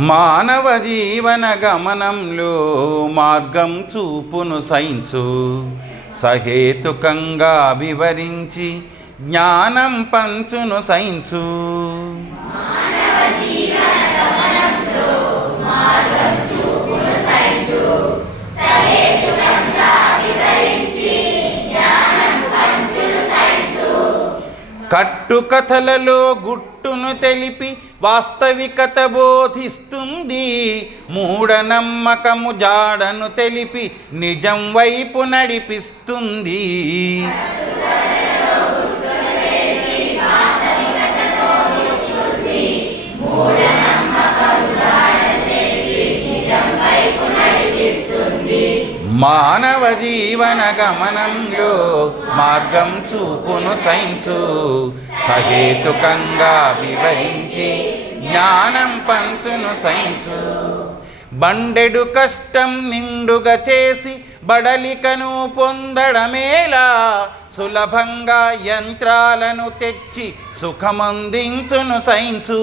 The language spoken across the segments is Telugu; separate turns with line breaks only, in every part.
మానవ జీవన గమనంలో మార్గం చూపును సైన్సు సహేతుకంగా వివరించి జ్ఞానం పంచును సైన్సు కట్టుకథలలో గుట్టును తెలిపి వాస్తవికత బోధిస్తుంది. మూఢనమ్మకము జాడను తెలిపి నిజం వైపు నడిపిస్తుంది. మానవ జీవన గమనంలో మార్గం చూపును సైన్సు. సహేతుకంగా వివరించి జ్ఞానం పంచును సైన్సు. బండెడు కష్టం నిండుగా చేసి బడలికను పొందడమేలా సులభంగా యంత్రాలను తెచ్చి సుఖమందించును సైన్సు.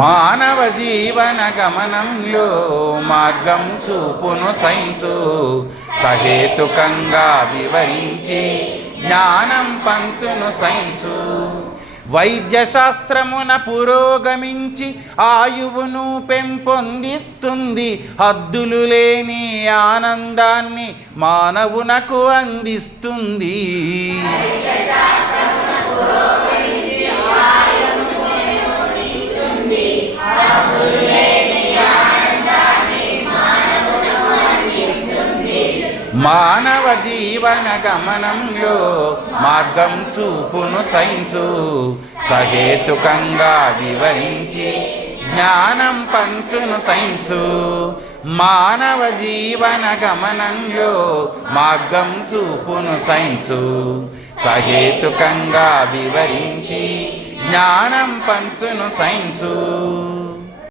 మానవ జీవన గమనంలో మార్గం చూపును సైన్సు సహేతుకంగా వివరించి జ్ఞానం పంచును సైన్సు వైద్య శాస్త్రమున పురోగమించి ఆయువును పెంపొందిస్తుంది. హద్దులు లేని ఆనందాన్ని మానవునకు అందిస్తుంది. మానవ జీవన గమనంలో మార్గం చూపును సైన్సు సహేతుకంగా వివరించి జ్ఞానం పంచును సైన్సు మానవ జీవన గమనంలో మార్గం చూపును సైన్సు సహేతుకంగా వివరించి జ్ఞానం పంచును సైన్సు